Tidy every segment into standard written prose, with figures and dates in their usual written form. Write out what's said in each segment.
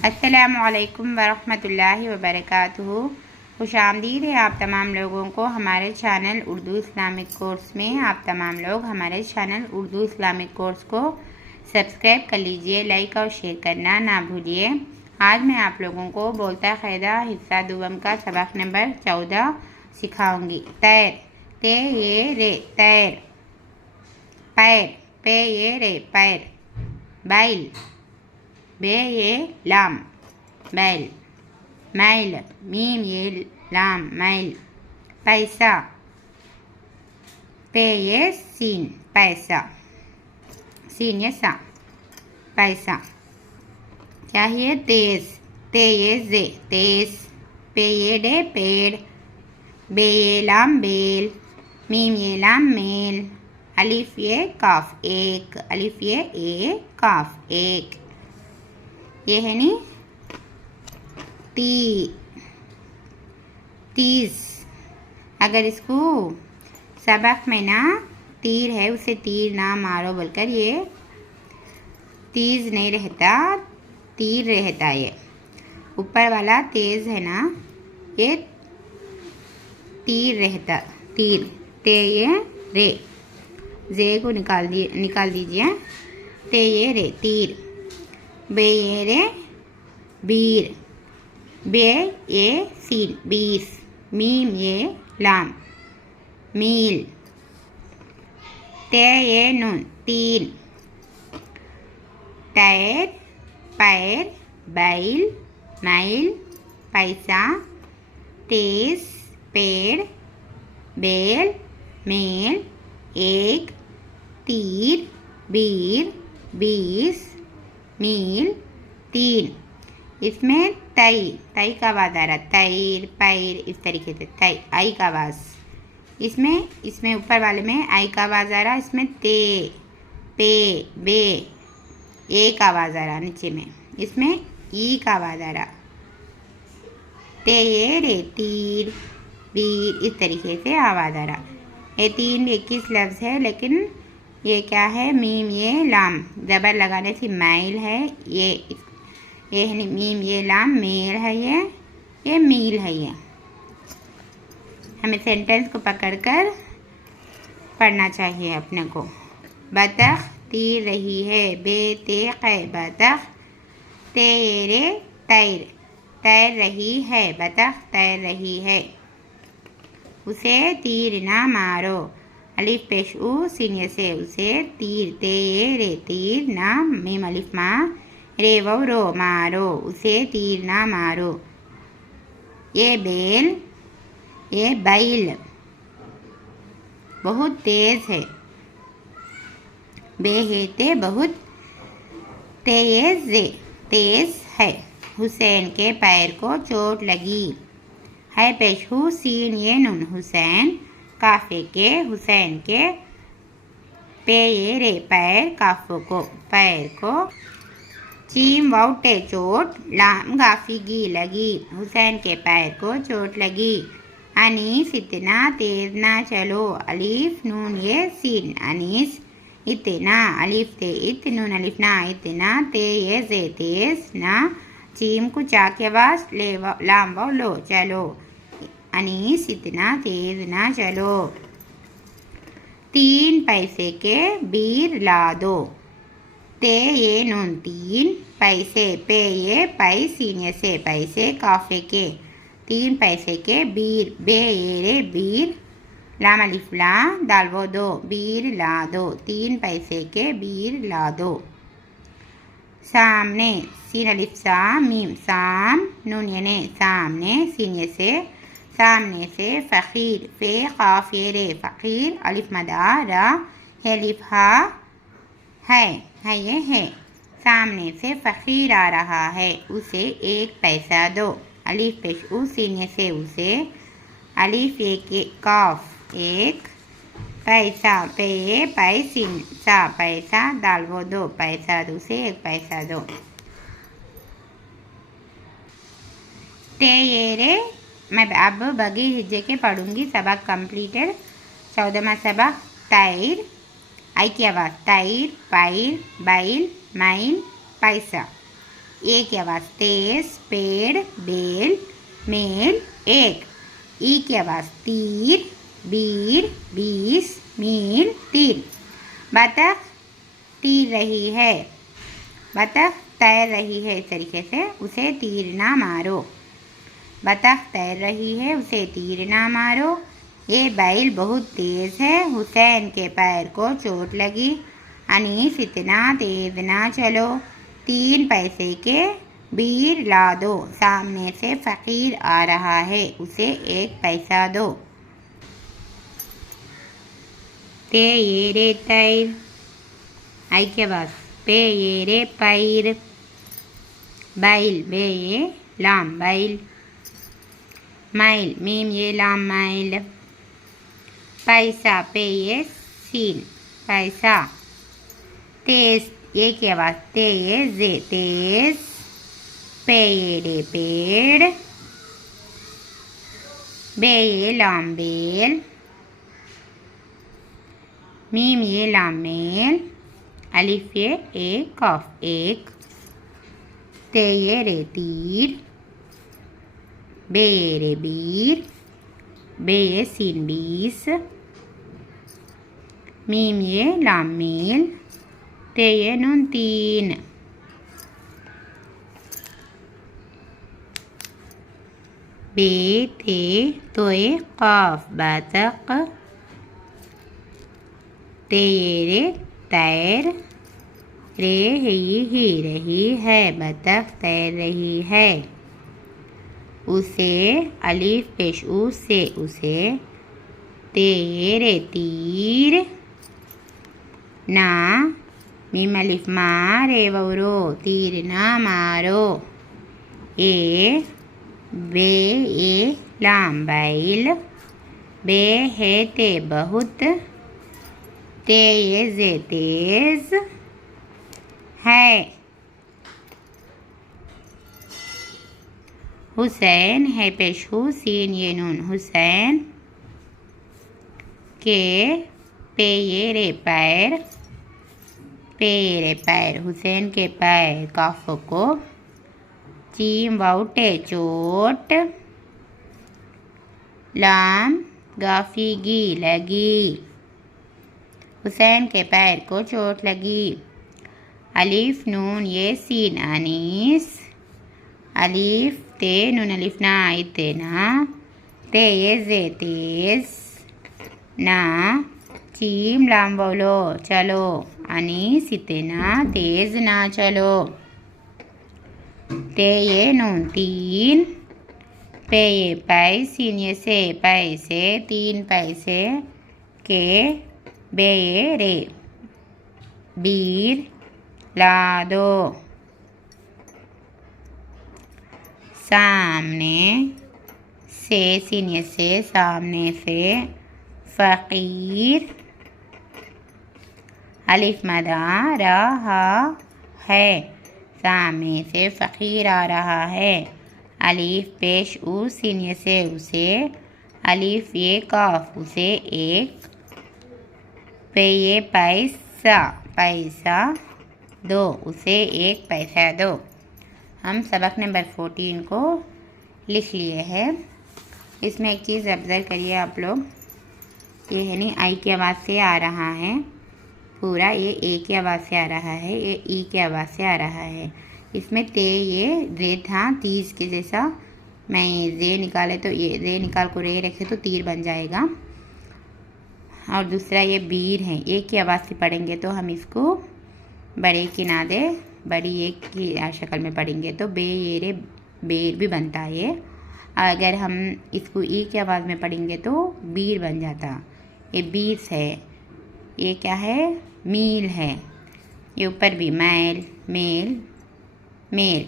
अस्सलामुअलैकुम वरहमतुल्लाहि वबरकातुहू। खुशामदीद है आप तमाम लोगों को हमारे चैनल उर्दू इस्लामिक कोर्स में। आप तमाम लोग हमारे चैनल उर्दू इस्लामिक कोर्स को सब्सक्राइब कर लीजिए, लाइक और शेयर करना ना भूलिए। आज मैं आप लोगों को बोलता क़ायदा हिस्सा दुवम का सबक नंबर 14 सिखाऊंगी। तैर, ते ये रे तैर। पैर, पे ये रे पैर। बैल, बे ये लाम बैल। मैल, मीम ये लाम मैल। पैसा, पे ये सीन पैसा, सीन ये सा पैसा। क्या है तेज, ते ये जे तेज। पे ये डे पेड़। बे ये लाम बेल। मीम ये लाम मेल। अलिफ ये काफ एक, अलिफ ये ए काफ एक। ये है नी तीस। अगर इसको सबक में ना तीर है उसे तीर ना मारो बोलकर ये तीज नहीं रहता, तीर रहता। ये ऊपर वाला तेज है ना, ये तीर रहता, तीर। ते ये रे, जे को निकाल दीजिए। ते ये रे तीर। बे ये रे बीर। बे ये सीन 20। मीम ये लाम मील। ते ये नून तीन। टायर, पैर, बैल, मैल, पैसा, तेज, पेड़, बेल, मेल, एक, तीर, बीर, 20, मील, तीन। इसमें तई का आवाज़ आ रहा, तैर पैर, इस तरीके से तई आई का आवाज़। इसमें ऊपर वाले में आई का आवाज़ आ रहा, इसमें ते पे बे ए का आवाज़ आ रहा नीचे में, इसमें ई का आवाज़ आ रहा। ते ये रे तीर बीर, इस तरीके से आवाज़ आ रहा। ये 321 लफ्ज़ है, लेकिन ये क्या है, मीम ये लाम ज़बर लगाने से माइल है। ये है मीम ये लाम मेल है। ये मील है। ये हमें सेंटेंस को पकड़कर पढ़ना चाहिए अपने को। बतख तीर रही है, बेतेक है बतख। तेरे तैर, तैर रही है बतख, तैर रही है। उसे तीर ना मारो, अलिफ पेश उ सीने से उसे तीर। ते ये रे तीर ना मीम अलिफ मा रे वो रो मारो, उसे तीर ना मारो। ये बेल, ये बैल बहुत तेज है। बे है ते बहुत तेज है। हुसैन के पैर को चोट लगी है पेश हु सीन ये नून हुसैन काफे के हुसैन के। पे ये रे पैर काफो को पैर को। चीम वाउटे चोट लाम गाफी गी लगी, हुसैन के पैर को चोट लगी। अनीस इतना तेज ना चलो, अलीफ नून ये सीन अनीस। इतना अलीफ ते इत नून अलिफ ना इतना। ते ये जे तेज ना चीम को चा के आवाज ले लाम वो लो चलो। अनीस इतना तेज ना चलो। 3 पैसे के बीर ला दो। ते ये नून 3 पैसे। पे ये पै सीने से पैसे काफे के। 3 पैसे के बीर। बे ये रे बीर लाम अलिफ ला दाल वो दो बीर ला दो। 3 पैसे के बीर ला दो। सामने सीन अलिफ सा मीम साम नून ये सामने सीने से सामने से। फ़कीर फे काफ ये रे फ़कीर अलिफ मदा रा है अलिफ हा है ये है। सामने से फ़कीर आ रहा है, उसे 1 पैसा दो। अलिफ पेश उ सीने से उसे। अलिफ एक काफ 1 पैसा। पे ये पै सीन सा पैसा दाल वो 2 पैसा दो, उसे 1 पैसा दो। ते ये रे मैं अब बगी हिज्जे के पढ़ूंगी। सबक कंप्लीटेड। 14वां सबक। तैर आई की आवाज़ तैर पैर बैल माइन पैसा। ए की आवाज़ तेज, पेड़, बेल, मेल, एक। ई की आवाज़ तीर, बीर, 20, मील, तीर। बतख तीर रही है, बतख तैर रही है, इस तरीके से उसे तीर ना मारो। बतख तैर रही है, उसे तीर ना मारो। ये बैल बहुत तेज है, हुसैन के पैर को चोट लगी। अनीस इतना तेज ना चलो, 3 पैसे के बीर ला दो। सामने से फकीर आ रहा है, उसे 1 पैसा दो। ते ये रे तैर, आई के बाद पे ये रे पैर। बैल बे ये लाम बैल। माइल मीम ये लाम माइल। पैसा पे ये सीन पैसा। तेज ये की आवाज़ ते ये जे तेज। पे ये रे पेड़। बे ये लाम बेल। मीम ये लाम मेल। अलिफ ये एक कॉफ एक। ते ये रे तीर। बे ये रे बीर। बे ये सीन 20। मीम ये लाम मील। ते ये नून 3। बे ते तोए काफ बतख। ते ये रे तैर। रे ही रही है, बतख तैर रही है। उसे अलिफ पेश ऊ से उसे। ते ये रे तीर। ना मीम अलिफ मारे वरो तीर ना मारो। ए बे ए लाम बैल। बे है ते बहुत। ते ये जे तेज है। हुसैन है पेशू सीन ये नून हुसैन के पे ये रे पैर। पे ये रे पैर हुसैन के पैर काफ को। चीम वाउटे चोट। लाम गाफीगी लगी। हुसैन के पैर को चोट लगी। अलिफ नून ये सीन अनीस। अलिफ ते नून अलिफ ना इते ना। ते ये जे तेज ना। चीम लाम बोलो चलो। अनीस इते ना तेज ना चलो। ते ये नून 3। पे ये पैसीन ये से पैसे 3 पैसे के। बे ये रे बीर ला दो। सामने से सीने से सामने से फकीर। अलिफ मदा रहा है, सामने से फकीर आ रहा है। अलिफ पेश ऊ सीने से उसे। अलिफ ये काफ उसे 1। पे ये पैसा पैसा दो उसे 1 पैसा दो। हम सबक नंबर 14 को लिख लिए हैं। इसमें एक चीज़ ऑब्ज़र्व करिए आप लोग, ये है नहीं आई की आवाज़ से आ रहा है पूरा, ये ए की आवाज़ से आ रहा है, ये ई की आवाज़ से आ रहा है। इसमें ते ये रे था तीज के जैसा, मैं रे निकाले तो ये रे निकाल को रे रखे तो तीर बन जाएगा। और दूसरा ये बीर है, एक की आवाज़ से पढ़ेंगे तो हम इसको बड़े की नादे बड़ी एक की शक्ल में पढ़ेंगे तो बे ये रे बेर भी बनता है। अगर हम इसको ई की आवाज़ में पढ़ेंगे तो बीर बन जाता। ये बीस है, ये क्या है मील है। ये ऊपर भी मैल मेल मेल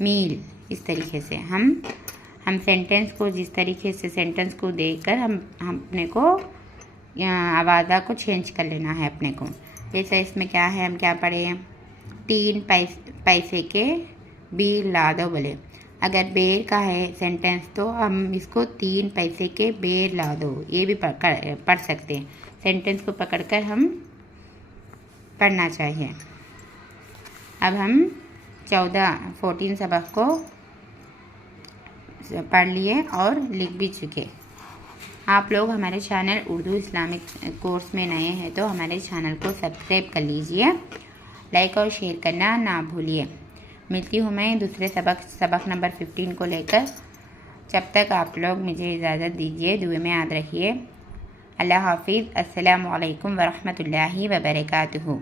मील। इस तरीके से हम सेंटेंस को जिस तरीके से सेंटेंस को देखकर हम अपने को आवाज़ा को चेंज कर लेना है अपने को। जैसे इसमें क्या है, हम क्या पढ़े 3 पैसे के बीर ला दो बोले। अगर बेर का है सेंटेंस तो हम इसको 3 पैसे के बेर ला दो ये भी पढ़ सकते हैं। सेंटेंस को पकड़कर हम पढ़ना चाहिए। अब हम 14 सबक को पढ़ लिए और लिख भी चुके। आप लोग हमारे चैनल उर्दू इस्लामिक कोर्स में नए हैं तो हमारे चैनल को सब्सक्राइब कर लीजिए, लाइक और शेयर करना ना भूलिए। मिलती हूँ मैं दूसरे सबक नंबर 15 को लेकर। जब तक आप लोग मुझे इजाज़त दीजिए, दुआ में याद रखिए। अल्लाह हाफिज़। अस्सलामु अलैकुम वरहमतुल्लाहि वबरकातुहू।